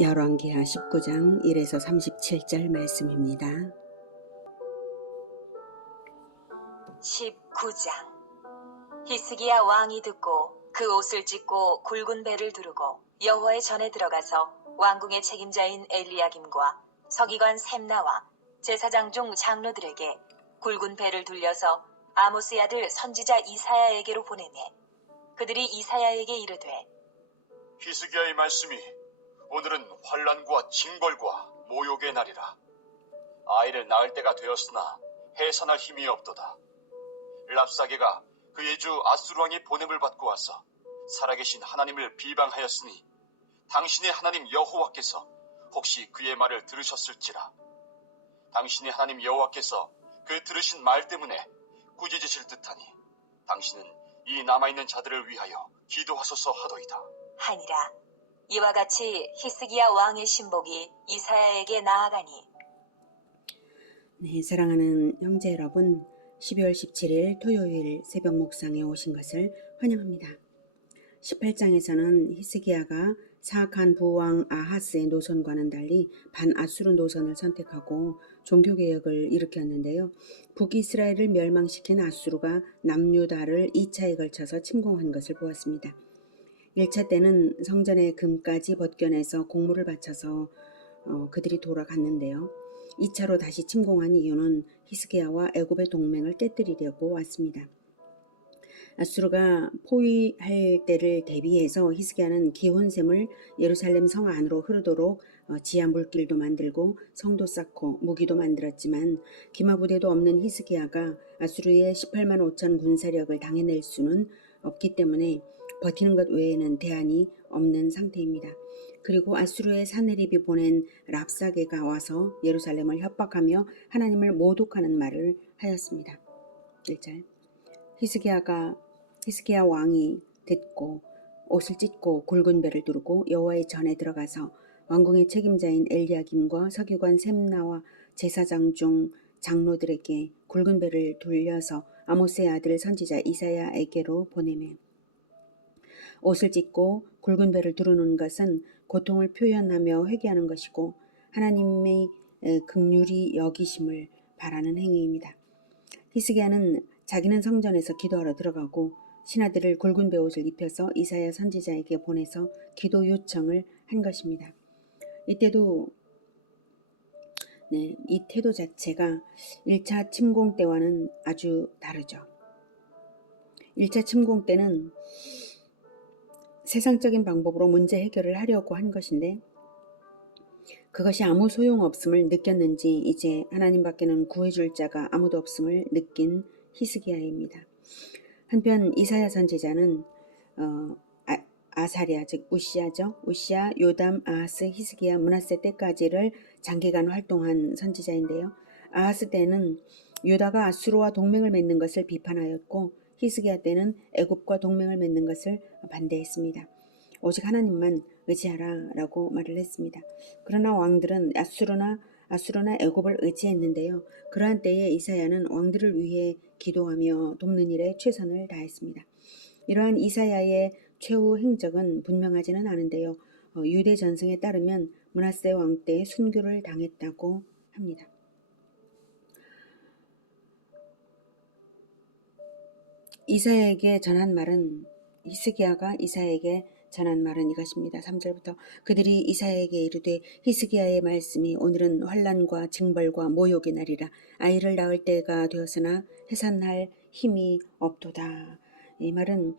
열왕기하 19장 1에서 37절 말씀입니다. 19장. 히스기야 왕이 듣고 그 옷을 찢고 굵은 배를 두르고 여호와의 전에 들어가서 왕궁의 책임자인 엘리야김과 서기관 셈나와 제사장 중 장로들에게 굵은 배를 둘려서 아모스의 아들 선지자 이사야에게로 보내매 그들이 이사야에게 이르되 히스기야의 말씀이 오늘은 환난과 징벌과 모욕의 날이라. 아이를 낳을 때가 되었으나 해산할 힘이 없도다. 랍사게가 그의 주 아수르 왕의 보냄을 받고 와서 살아계신 하나님을 비방하였으니 당신의 하나님 여호와께서 혹시 그의 말을 들으셨을지라. 당신의 하나님 여호와께서 그 들으신 말 때문에 꾸짖으실 듯하니 당신은 이 남아있는 자들을 위하여 기도하소서 하도이다 하니라. 이와 같이 히스기야 왕의 신복이 이사야에게 나아가니. 네, 사랑하는 형제 여러분, 12월 17일 토요일 새벽 목상에 오신 것을 환영합니다. 18장에서는 히스기야가 사악한 부왕 아하스의 노선과는 달리 반아수르 노선을 선택하고 종교개혁을 일으켰는데요. 북이스라엘을 멸망시킨 아수르가 남유다를 2차에 걸쳐서 침공한 것을 보았습니다. 1차 때는 성전의 금까지 벗겨내서 공물을 바쳐서 그들이 돌아갔는데요. 2차로 다시 침공한 이유는 히스기야와 애굽의 동맹을 깨뜨리려고 왔습니다. 아수르가 포위할 때를 대비해서 히스기야는 기혼샘을 예루살렘 성 안으로 흐르도록 지하 물길도 만들고 성도 쌓고 무기도 만들었지만 기마부대도 없는 히스기야가 아수르의 18만 5천 군사력을 당해낼 수는 없기 때문에 버티는 것 외에는 대안이 없는 상태입니다. 그리고 아수르의 사네립이 보낸 랍사게가 와서 예루살렘을 협박하며 하나님을 모독하는 말을 하였습니다. 1절. 히스기야 왕이 듣고 옷을 찢고 굵은 배를 두르고 여호와의 전에 들어가서 왕궁의 책임자인 엘리야김과 서기관 셈나와 제사장 중 장로들에게 굵은 배를 돌려서 아모스의 아들 선지자 이사야에게로 보내매. 옷을 찢고 굵은 배를 두르는 것은 고통을 표현하며 회개하는 것이고 하나님의 긍휼히 여기심을 바라는 행위입니다. 히스기야는 자기는 성전에서 기도하러 들어가고 신하들을 굵은 배옷을 입혀서 이사야 선지자에게 보내서 기도 요청을 한 것입니다. 이때도 이 태도 자체가 1차 침공 때와는 아주 다르죠. 1차 침공 때는 세상적인 방법으로 문제 해결을 하려고 한 것인데 그것이 아무 소용없음을 느꼈는지 이제 하나님밖에는 구해줄 자가 아무도 없음을 느낀 히스기야입니다. 한편 이사야 선지자는 아사랴 즉 우시야죠. 우시야, 요담, 아하스, 히스기야, 므낫세 때까지를 장기간 활동한 선지자인데요. 아하스 때는 유다가 아수르와 동맹을 맺는 것을 비판하였고 히스기야 때는 애굽과 동맹을 맺는 것을 반대했습니다. 오직 하나님만 의지하라 라고 말을 했습니다. 그러나 왕들은 아수르나 애굽을 의지했는데요. 그러한 때에 이사야는 왕들을 위해 기도하며 돕는 일에 최선을 다했습니다. 이러한 이사야의 최후 행적은 분명하지는 않은데요. 유대 전승에 따르면 므낫세 왕 때 순교를 당했다고 합니다. 히스기야가 이사야에게 전한 말은 이것입니다. 3절부터 그들이 이사야에게 이르되 히스기야의 말씀이 오늘은 환난과 징벌과 모욕의 날이라. 아이를 낳을 때가 되었으나 해산할 힘이 없도다. 이 말은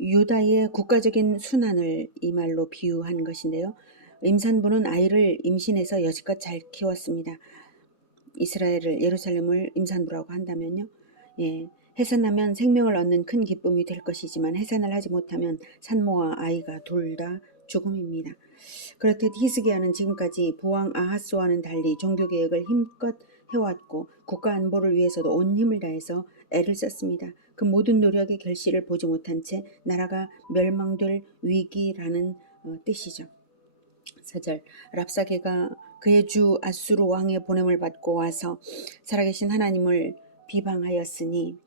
유다의 국가적인 순환을 이 말로 비유한 것인데요. 임산부는 아이를 임신해서 여지껏 잘 키웠습니다. 예루살렘을 임산부라고 한다면요. 해산하면 생명을 얻는 큰 기쁨이 될 것이지만 해산을 하지 못하면 산모와 아이가 둘 다 죽음입니다. 그렇듯 히스기야는 지금까지 부왕 아하스와는 달리 종교개혁을 힘껏 해왔고 국가 안보를 위해서도 온 힘을 다해서 애를 썼습니다. 그 모든 노력의 결실을 보지 못한 채 나라가 멸망될 위기라는 뜻이죠. 4절. 랍사게가 그의 주 아수르 왕의 보냄을 받고 와서 살아계신 하나님을 비방하였으니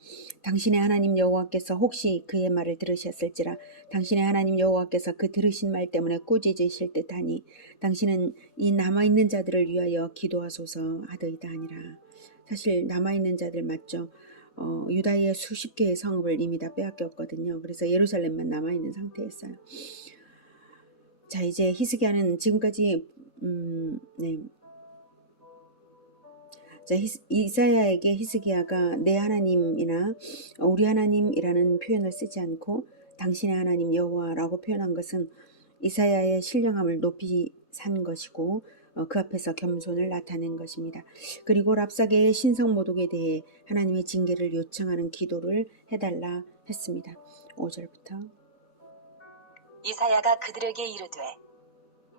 당신의 하나님 여호와께서 혹시 그의 말을 들으셨을지라 당신의 하나님 여호와께서 그 들으신 말 때문에 꾸짖으실 듯하니 당신은 이 남아있는 자들을 위하여 기도하소서 하더이다 하니라. 사실 남아있는 자들 맞죠? 유다의 수십 개의 성읍을 이미 다 빼앗겼거든요. 그래서 예루살렘만 남아있는 상태였어요. 자, 이제 히스기야는 지금까지 자, 이사야에게 히스기야가 내 하나님이나 우리 하나님이라는 표현을 쓰지 않고 당신의 하나님 여호와라고 표현한 것은 이사야의 신령함을 높이 산 것이고 그 앞에서 겸손을 나타낸 것입니다. 그리고 랍사게의 신성 모독에 대해 하나님의 징계를 요청하는 기도를 해달라 했습니다. 5절부터 이사야가 그들에게 이르되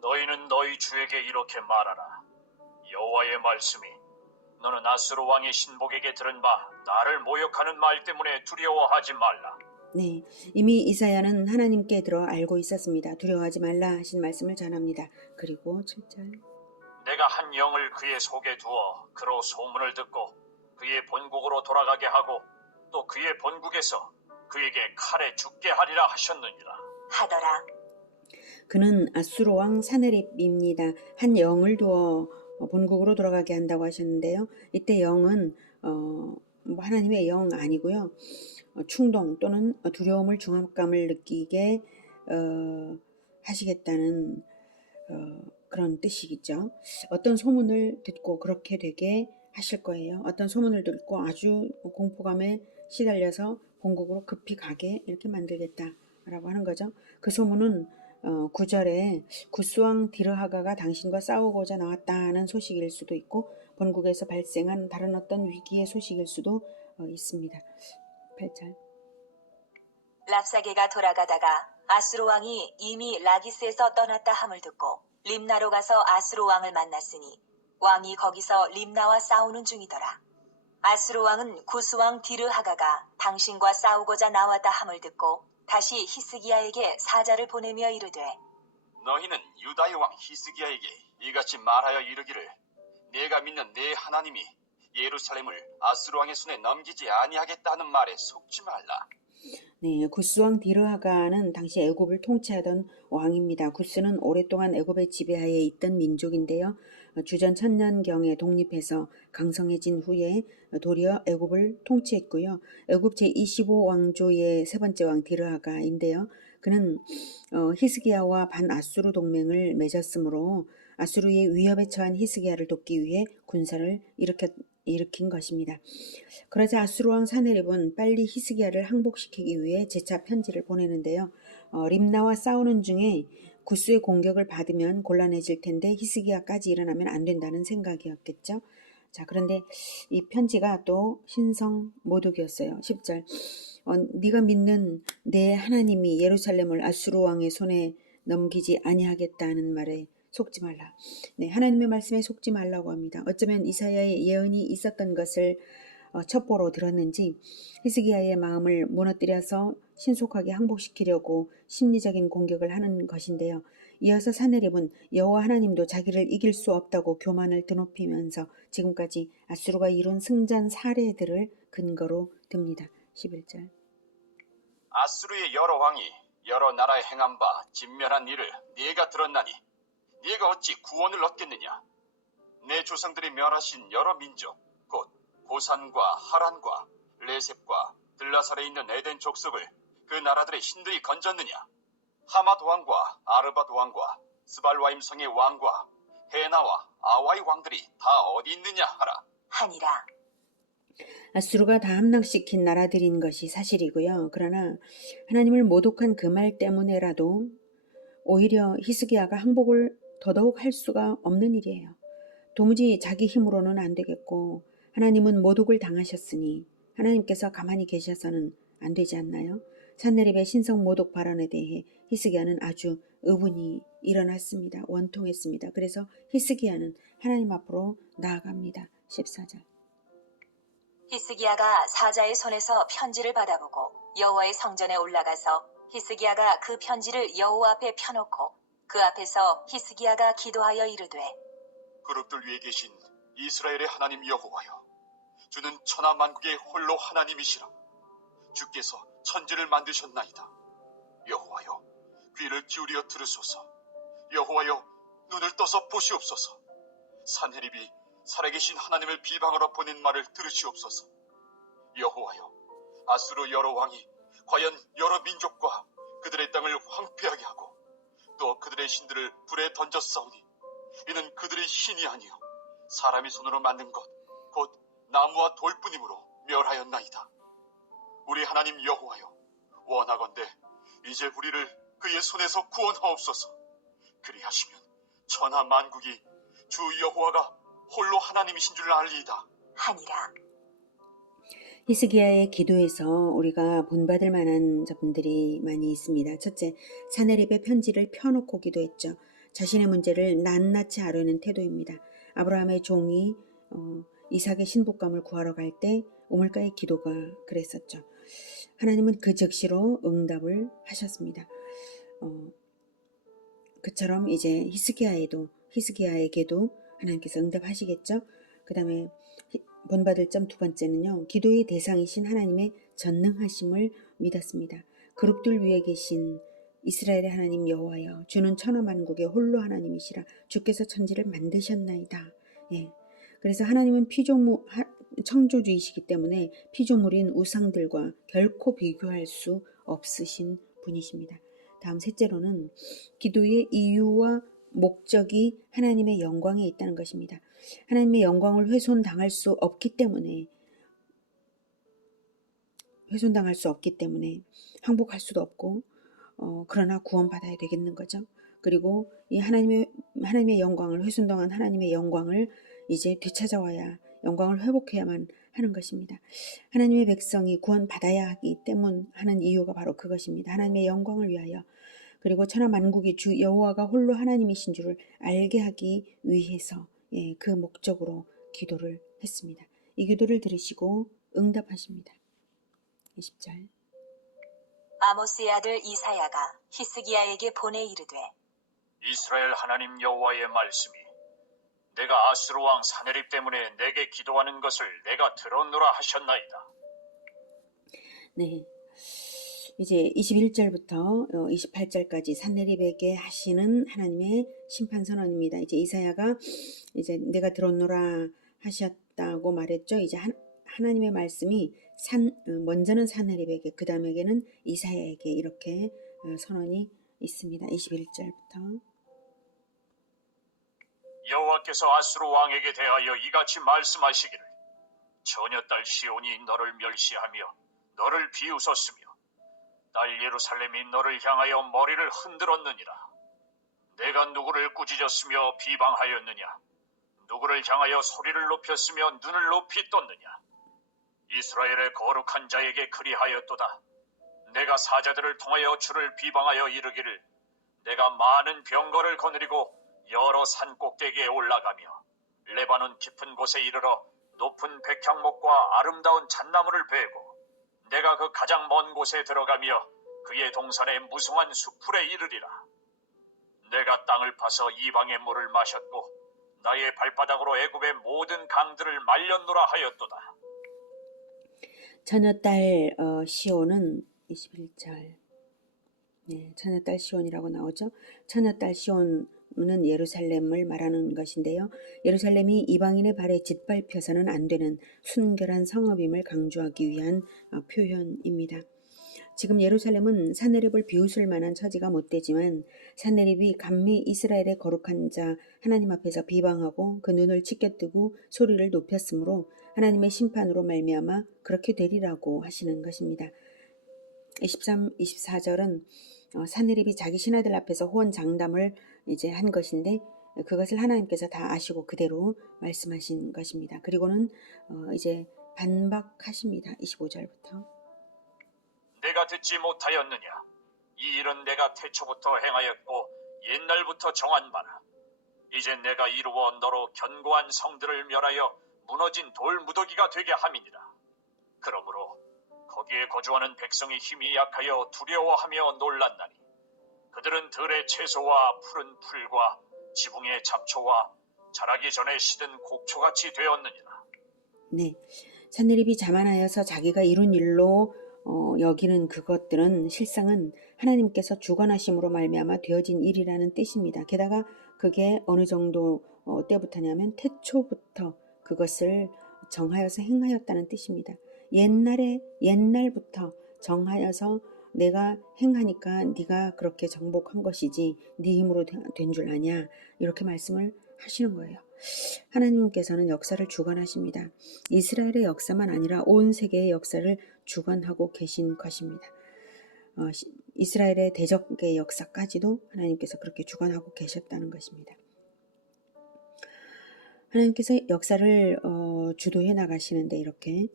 너희는 너희 주에게 이렇게 말하라. 여호와의 말씀이 너는 아수르 왕의 신복에게 들은 바 나를 모욕하는 말 때문에 두려워하지 말라. 네, 이미 이사야는 하나님께 들어 알고 있었습니다. 두려워하지 말라 하신 말씀을 전합니다. 그리고 7절 내가 한 영을 그의 속에 두어 그로 소문을 듣고 그의 본국으로 돌아가게 하고 또 그의 본국에서 그에게 칼에 죽게 하리라 하셨느니라. 하더라. 그는 아수르 왕 사네립입니다. 한 영을 두어 본국으로 돌아가게 한다고 하셨는데요. 이때 영은 하나님의 영 아니고요. 충동 또는 두려움을 중압감을 느끼게 하시겠다는 그런 뜻이겠죠. 어떤 소문을 듣고 그렇게 되게 하실 거예요. 어떤 소문을 듣고 아주 공포감에 시달려서 본국으로 급히 가게 이렇게 만들겠다라고 하는 거죠. 그 소문은 9절에 구스왕 디르하가가 당신과 싸우고자 나왔다는 소식일 수도 있고 본국에서 발생한 다른 어떤 위기의 소식일 수도 있습니다. 8절 랍사게가 돌아가다가 아수르 왕이 이미 라기스에서 떠났다 함을 듣고 림나로 가서 아수르 왕을 만났으니 왕이 거기서 림나와 싸우는 중이더라. 아수르 왕은 구스왕 디르하가가 당신과 싸우고자 나왔다 함을 듣고 다시 히스기야에게 사자를 보내며 이르되 너희는 유다의 왕 히스기야에게 이같이 말하여 이르기를 내가 믿는 내 하나님이 예루살렘을 아수르 왕의 손에 넘기지 아니하겠다는 말에 속지 말라. 네, 구스왕 디르하가는 당시 애굽을 통치하던 왕입니다. 구스는 오랫동안 애굽의 지배하에 있던 민족인데요. 주전 1000년경에 독립해서 강성해진 후에 도리어 애굽을 통치했고요. 애굽 제25왕조의 세 번째 왕 디르하가인데요. 그는 히스기야와 반아수르 동맹을 맺었으므로 아수르의 위협에 처한 히스기야를 돕기 위해 군사를 일으킨 것입니다. 그러자 아수르 왕 사네립은 빨리 히스기야를 항복시키기 위해 재차 편지를 보내는데요. 림나와 싸우는 중에 구스의 공격을 받으면 곤란해질 텐데 히스기야까지 일어나면 안 된다는 생각이었겠죠. 자, 그런데 이 편지가 또 신성 모독이었어요. 10절 네가 믿는 내 하나님이 예루살렘을 아수르 왕의 손에 넘기지 아니하겠다는 말에 속지 말라. 네, 하나님의 말씀에 속지 말라고 합니다. 어쩌면 이사야의 예언이 있었던 것을 첩보로 들었는지 히스기야의 마음을 무너뜨려서 신속하게 항복시키려고 심리적인 공격을 하는 것인데요. 이어서 사네립은 여호와 하나님도 자기를 이길 수 없다고 교만을 드높이면서 지금까지 아수르가 이룬 승전 사례들을 근거로 듭니다. 11절 아수르의 여러 왕이 여러 나라에 행한 바 진멸한 일을 네가 들었나니 네가 어찌 구원을 얻겠느냐. 내 조상들이 멸하신 여러 민족 곧 고산과 하란과 레셉과 들라살에 있는 에덴 족속을 그 나라들의 신들이 건졌느냐. 하맛 왕과 아르밧 왕과 스발와임 성의 왕과 헤나와 아와이 왕들이 다 어디 있느냐 하라. 하니라. 아수르가 다 함락시킨 나라들인 것이 사실이고요. 그러나 하나님을 모독한 그 말 때문에라도 오히려 히스기야가 항복을 더더욱 할 수가 없는 일이에요. 도무지 자기 힘으로는 안 되겠고 하나님은 모독을 당하셨으니 하나님께서 가만히 계셔서는 안 되지 않나요? 산네립의 신성 모독 발언에 대해 히스기야는 아주 의분이 일어났습니다. 원통했습니다. 그래서 히스기야는 하나님 앞으로 나아갑니다. 14절 히스기야가 사자의 손에서 편지를 받아보고 여호와의 성전에 올라가서 히스기야가 그 편지를 여호와 앞에 펴놓고 그 앞에서 히스기야가 기도하여 이르되 그룹들 위에 계신 이스라엘의 하나님 여호와여, 주는 천하 만국의 홀로 하나님이시라. 주께서 천지를 만드셨나이다. 여호와여, 귀를 기울여 들으소서. 여호와여, 눈을 떠서 보시옵소서. 산헤립이 살아계신 하나님을 비방하러 보낸 말을 들으시옵소서. 여호와여, 아수르 여러 왕이 과연 여러 민족과 그들의 땅을 황폐하게 하고 또 그들의 신들을 불에 던졌사오니 이는 그들의 신이 아니요 사람이 손으로 만든 것 곧 나무와 돌뿐이므로 멸하였나이다. 우리 하나님 여호와여, 원하건대 이제 우리를 그의 손에서 구원하옵소서. 그리하시면 천하 만국이 주 여호와가 홀로 하나님이신 줄 알리이다 하니라. 히스기야의 기도에서 우리가 본받을 만한 점들이 많이 있습니다. 첫째, 사네립의 편지를 펴놓고 기도했죠. 자신의 문제를 낱낱이 아뢰는 태도입니다. 아브라함의 종이 이삭의 신복감을 구하러 갈 때 우물가의 기도가 그랬었죠. 하나님은 그 즉시로 응답을 하셨습니다. 그처럼 이제 히스기야에게도 하나님께서 응답하시겠죠. 그 다음에 본받을 점 두 번째는요, 기도의 대상이신 하나님의 전능하심을 믿었습니다. 그룹들 위에 계신 이스라엘의 하나님 여호와여, 주는 천하 만국의 홀로 하나님이시라. 주께서 천지를 만드셨나이다. 예. 그래서 하나님은 청조주이시기 때문에 피조물인 우상들과 결코 비교할 수 없으신 분이십니다. 다음 셋째로는 기도의 이유와 목적이 하나님의 영광에 있다는 것입니다. 하나님의 영광을 훼손당할 수 없기 때문에 항복할 수도 없고 그러나 구원받아야 되겠는 거죠. 그리고 이 하나님의 영광을 훼손당한 하나님의 영광을 이제 되찾아와야 영광을 회복해야만 하는 것입니다. 하나님의 백성이 구원받아야 하기 때문 하는 이유가 바로 그것입니다. 하나님의 영광을 위하여, 그리고 천하 만국이 주 여호와가 홀로 하나님이신 줄을 알게 하기 위해서, 그 목적으로 기도를 했습니다. 이 기도를 들으시고 응답하십니다. 20절. 아모스의 아들 이사야가 히스기야에게 보내 이르되 이스라엘 하나님 여호와의 말씀이 내가 아수르 왕 사네립 때문에 내게 기도하는 것을 내가 들었노라 하셨나이다. 네. 이제 21절부터 28절까지 산헤립에게 하시는 하나님의 심판 선언입니다. 이제 이사야가 이제 내가 들었노라 하셨다고 말했죠. 이제 하나님의 말씀이 먼저는 산헤립에게, 그 다음에게는 이사야에게 이렇게 선언이 있습니다. 21절부터. 여호와께서 아수르 왕에게 대하여 이같이 말씀하시기를 처녀딸 시온이 너를 멸시하며 너를 비웃었으며 딸 예루살렘이 너를 향하여 머리를 흔들었느니라. 내가 누구를 꾸짖었으며 비방하였느냐? 누구를 향하여 소리를 높였으며 눈을 높이 떴느냐? 이스라엘의 거룩한 자에게 그리하였도다. 내가 사자들을 통하여 주를 비방하여 이르기를 내가 많은 병거를 거느리고 여러 산 꼭대기에 올라가며 레바논 깊은 곳에 이르러 높은 백향목과 아름다운 잣나무를 베고 내가 그 가장 먼 곳에 들어가며 그의 동산의 무성한 숲풀에 이르리라. 내가 땅을 파서 이방의 물을 마셨고 나의 발바닥으로 애굽의 모든 강들을 말렸노라 하였도다. 처녀딸 시온은 21절. 네, 처녀딸 시온이라고 나오죠. 처녀딸 시온은 예루살렘을 말하는 것인데요. 예루살렘이 이방인의 발에 짓밟혀서는 안 되는 순결한 성읍임을 강조하기 위한 표현입니다. 지금 예루살렘은 산헤립을 비웃을 만한 처지가 못 되지만 산헤립이 감히 이스라엘의 거룩한 자 하나님 앞에서 비방하고 그 눈을 치켜뜨고 소리를 높였으므로 하나님의 심판으로 말미암아 그렇게 되리라고 하시는 것입니다. 23, 24절은 산헤립이 자기 신하들 앞에서 호언 장담을 이제 한 것인데 그것을 하나님께서 다 아시고 그대로 말씀하신 것입니다. 그리고는 이제 반박하십니다. 25절부터. 내가 듣지 못하였느냐? 이 일은 내가 태초부터 행하였고 옛날부터 정한 바라. 이제 내가 이루어 너로 견고한 성들을 멸하여 무너진 돌무더기가 되게 함이니라. 그러므로 거기에 거주하는 백성이 힘이 약하여 두려워하며 놀랐나니 그들은 들의 채소와 푸른 풀과 지붕의 잡초와 자라기 전에 시든 곡초같이 되었느니라. 네, 산헤립이 자만하여서 자기가 이룬 일로 여기는 그것들은 실상은 하나님께서 주관하심으로 말미암아 되어진 일이라는 뜻입니다. 게다가 그게 어느 정도 때부터냐면 태초부터 그것을 정하여서 행하였다는 뜻입니다. 옛날부터 정하여서 내가 행하니까 네가 그렇게 정복한 것이지 네 힘으로 된 줄 아냐, 이렇게 말씀을 하시는 거예요. 하나님께서는 역사를 주관하십니다. 이스라엘의 역사만 아니라 온 세계의 역사를 주관하고 계신 것입니다. 이스라엘의 대적의 역사까지도 하나님께서 그렇게 주관하고 계셨다는 것입니다. 하나님께서 역사를 주도해 나가시는데 이렇게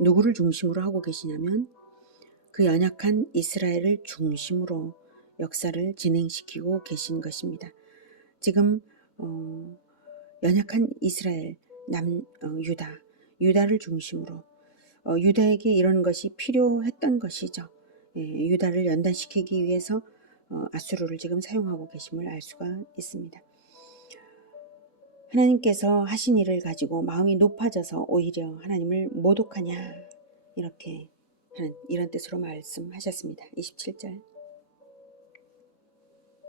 누구를 중심으로 하고 계시냐면 그 연약한 이스라엘을 중심으로 역사를 진행시키고 계신 것입니다. 지금 연약한 이스라엘, 유다를 중심으로 유다에게 이런 것이 필요했던 것이죠. 유다를 연단시키기 위해서 아수르를 지금 사용하고 계심을 알 수가 있습니다. 하나님께서 하신 일을 가지고 마음이 높아져서 오히려 하나님을 모독하냐, 이렇게 하는 이런 뜻으로 말씀하셨습니다. 27절.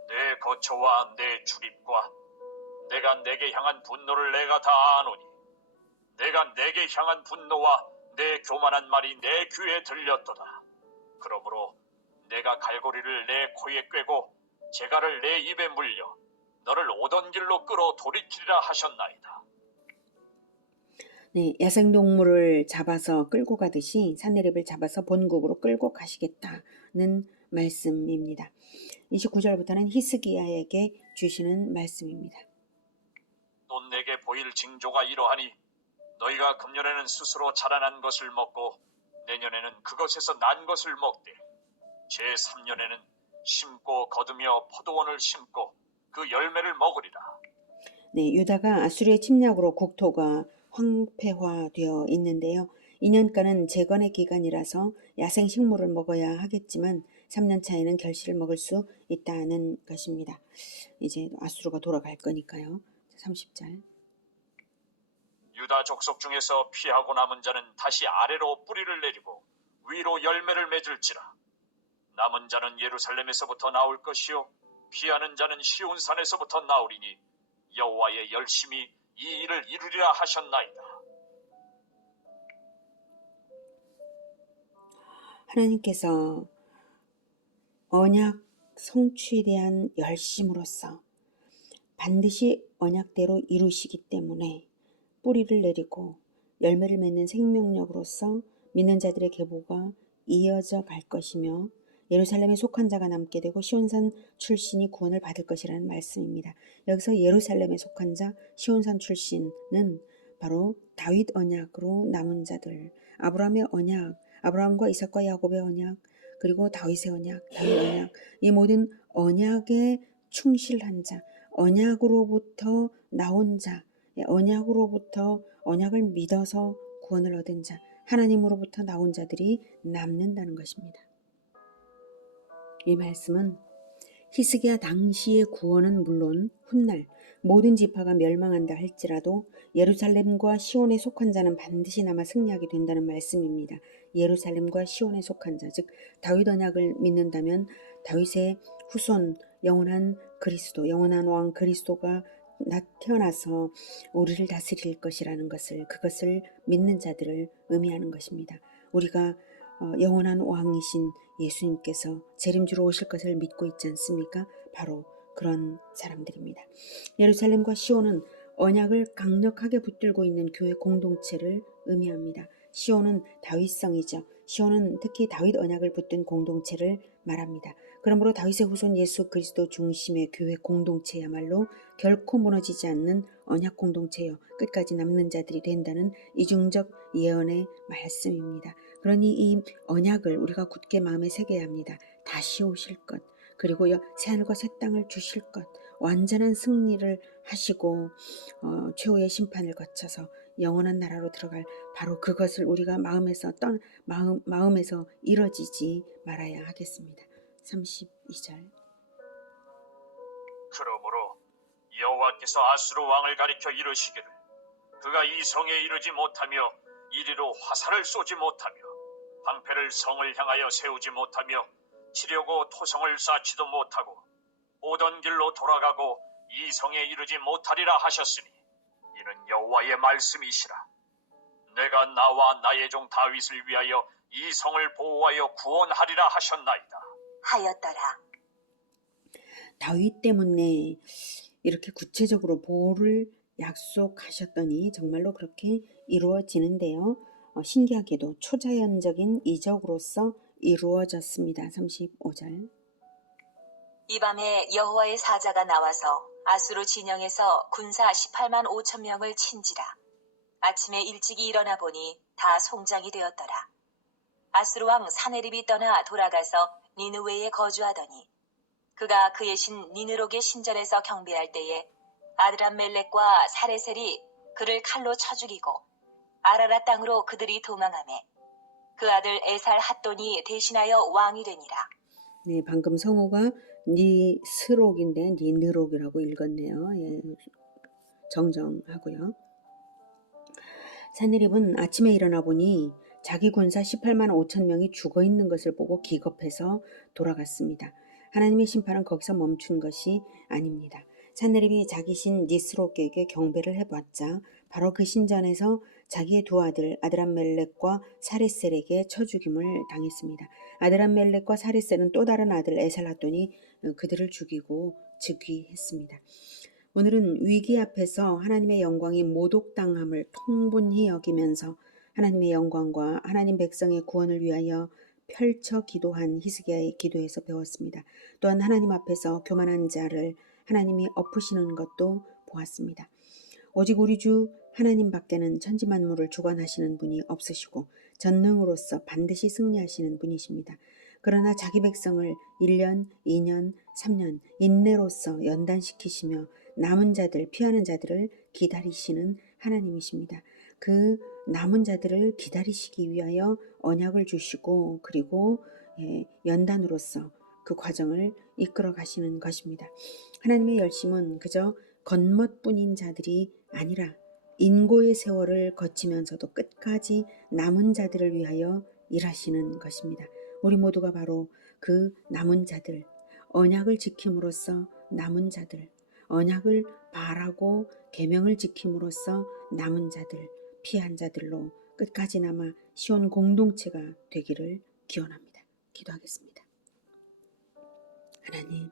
내 거처와 내 출입과 내가 내게 향한 분노를 내가 다 아노니 내가 내게 향한 분노와 내 교만한 말이 내 귀에 들렸도다. 그러므로 내가 갈고리를 내 코에 꿰고 재갈을 내 입에 물려 너를 오던 길로 끌어 돌이키리라 하셨나이다. 네, 야생동물을 잡아서 끌고 가듯이 산헤립을 잡아서 본국으로 끌고 가시겠다는 말씀입니다. 29절부터는 히스기야에게 주시는 말씀입니다. 또 내게 보일 징조가 이러하니 너희가 금년에는 스스로 자라난 것을 먹고 내년에는 그것에서 난 것을 먹되 제3년에는 심고 거두며 포도원을 심고 그 열매를 먹으리라. 네, 유다가 아수르의 침략으로 국토가 황폐화되어 있는데요. 2년간은 재건의 기간이라서 야생식물을 먹어야 하겠지만 3년 차에는 결실을 먹을 수 있다는 것입니다. 이제 아수르가 돌아갈 거니까요. 30절. 유다 족속 중에서 피하고 남은 자는 다시 아래로 뿌리를 내리고 위로 열매를 맺을지라. 남은 자는 예루살렘에서부터 나올 것이요 피하는 자는 시온산에서부터 나오리니 여호와의 열심히 이 일을 이루리라 하셨나이다. 하나님께서 언약 성취에 대한 열심으로써 반드시 언약대로 이루시기 때문에 뿌리를 내리고 열매를 맺는 생명력으로서 믿는 자들의 계보가 이어져 갈 것이며 예루살렘에 속한 자가 남게 되고 시온산 출신이 구원을 받을 것이라는 말씀입니다. 여기서 예루살렘에 속한 자, 시온산 출신은 바로 다윗 언약으로 남은 자들, 아브라함의 언약, 아브라함과 이삭과 야곱의 언약, 그리고 다윗의 언약, 이 모든 언약에 충실한 자, 언약으로부터 나온 자, 언약으로부터 언약을 믿어서 구원을 얻은 자, 하나님으로부터 나온 자들이 남는다는 것입니다. 이 말씀은 히스기야 당시의 구원은 물론 훗날 모든 지파가 멸망한다 할지라도 예루살렘과 시온에 속한 자는 반드시 남아 승리하게 된다는 말씀입니다. 예루살렘과 시온에 속한 자, 즉 다윗 언약을 믿는다면 다윗의 후손, 영원한 그리스도, 영원한 왕 그리스도가 태어나서 우리를 다스릴 것이라는 것을, 그것을 믿는 자들을 의미하는 것입니다. 우리가 영원한 왕이신 예수님께서 재림주로 오실 것을 믿고 있지 않습니까? 바로 그런 사람들입니다. 예루살렘과 시온은 언약을 강력하게 붙들고 있는 교회 공동체를 의미합니다. 시온은 다윗성이죠. 시온은 특히 다윗 언약을 붙든 공동체를 말합니다. 그러므로 다윗의 후손 예수 그리스도 중심의 교회 공동체야말로 결코 무너지지 않는 언약 공동체여 끝까지 남는 자들이 된다는 이중적 예언의 말씀입니다. 그러니 이 언약을 우리가 굳게 마음에 새겨야 합니다. 다시 오실 것, 그리고 새하늘과 새 땅을 주실 것, 완전한 승리를 하시고 최후의 심판을 거쳐서 영원한 나라로 들어갈 바로 그것을 우리가 마음에서 이뤄지지 말아야 하겠습니다. 32절. 그러므로 여호와께서 아수르 왕을 가리켜 이르시기를 그가 이 성에 이르지 못하며 이리로 화살을 쏘지 못하며 방패를 성을 향하여 세우지 못하며 치려고 토성을 쌓지도 못하고 오던 길로 돌아가고 이 성에 이르지 못하리라 하셨으니 이는 여호와의 말씀이시라. 내가 나와 나의 종 다윗을 위하여 이 성을 보호하여 구원하리라 하셨나이다. 하였더라. 다윗 때문에 이렇게 구체적으로 보호를 약속하셨더니 정말로 그렇게 이루어지는데요. 신기하게도 초자연적인 이적으로서 이루어졌습니다. 35절. 이 밤에 여호와의 사자가 나와서 아수르 진영에서 군사 18만 5천 명을 친지라. 아침에 일찍이 일어나 보니 다 송장이 되었더라. 아수르 왕 사네립이 떠나 돌아가서 니느웨에 거주하더니 그가 그의 신 니느록의 신전에서 경배할 때에 아드람멜렉과 사레셀이 그를 칼로 쳐 죽이고 아라라 땅으로 그들이 도망하매 그 아들 에살 핫돈이 대신하여 왕이 되니라. 네, 방금 성호가 니스록인데 니느록이라고 읽었네요. 예, 정정하고요. 사네립은 아침에 일어나 보니 자기 군사 18만 5천 명이 죽어 있는 것을 보고 기겁해서 돌아갔습니다. 하나님의 심판은 거기서 멈춘 것이 아닙니다. 사네립이 자기 신 니스록에게 경배를 해봤자 바로 그 신전에서 자기의 두 아들 아드람멜렉과 사레셀에게 쳐 죽임을 당했습니다. 아드람멜렉과 사레셀은 또 다른 아들 에살핫돈이 그들을 죽이고 즉위했습니다. 오늘은 위기 앞에서 하나님의 영광이 모독당함을 통분히 여기면서 하나님의 영광과 하나님 백성의 구원을 위하여 펼쳐 기도한 히스기야의 기도에서 배웠습니다. 또한 하나님 앞에서 교만한 자를 하나님이 엎으시는 것도 보았습니다. 오직 우리 주 하나님 밖에는 천지만물을 주관하시는 분이 없으시고 전능으로서 반드시 승리하시는 분이십니다. 그러나 자기 백성을 1년, 2년, 3년 인내로서 연단시키시며 남은 자들, 피하는 자들을 기다리시는 하나님이십니다. 그 남은 자들을 기다리시기 위하여 언약을 주시고 그리고 연단으로서 그 과정을 이끌어 가시는 것입니다. 하나님의 열심은 그저 겉멋뿐인 자들이 아니라 인고의 세월을 거치면서도 끝까지 남은 자들을 위하여 일하시는 것입니다. 우리 모두가 바로 그 남은 자들, 언약을 지킴으로써 남은 자들, 언약을 바라고 계명을 지킴으로써 남은 자들, 피한 자들로 끝까지 남아 시온 공동체가 되기를 기원합니다. 기도하겠습니다. 하나님,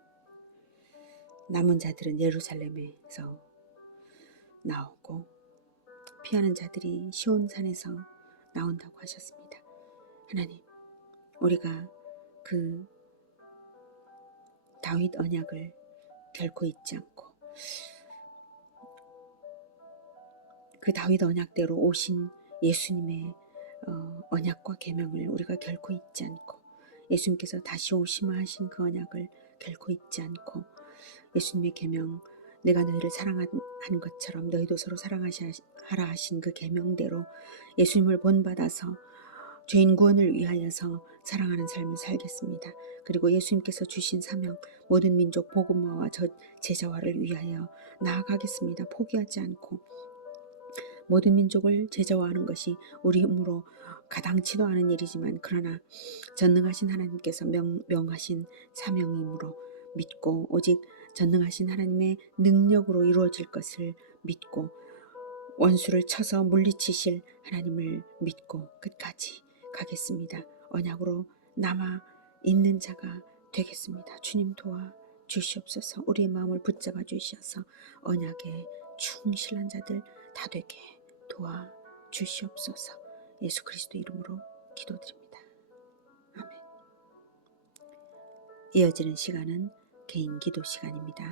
남은 자들은 예루살렘에서 나오고 피하는 자들이 시온 산에서 나온다고 하셨습니다. 하나님, 우리가 그 다윗 언약을 결코 잊지 않고 그 다윗 언약대로 오신 예수님의 언약과 계명을 우리가 결코 잊지 않고 예수님께서 다시 오시마 하신 그 언약을 결코 잊지 않고 예수님의 계명, 내가 너희를 사랑한 것처럼 너희도 서로 사랑하라 하신 그 계명대로 예수님을 본받아서 죄인 구원을 위하여서 사랑하는 삶을 살겠습니다. 그리고 예수님께서 주신 사명, 모든 민족 복음화와 제자화를 위하여 나아가겠습니다. 포기하지 않고 모든 민족을 제자화하는 것이 우리 힘으로 가당치도 않은 일이지만 그러나 전능하신 하나님께서 명하신 사명이므로 믿고 오직 전능하신 하나님의 능력으로 이루어질 것을 믿고 원수를 쳐서 물리치실 하나님을 믿고 끝까지 가겠습니다. 언약으로 남아 있는 자가 되겠습니다. 주님 도와 주시옵소서. 우리의 마음을 붙잡아 주셔서 언약에 충실한 자들 다 되게 도와 주시옵소서. 예수 그리스도 이름으로 기도드립니다. 아멘. 이어지는 시간은 개인 기도 시간입니다.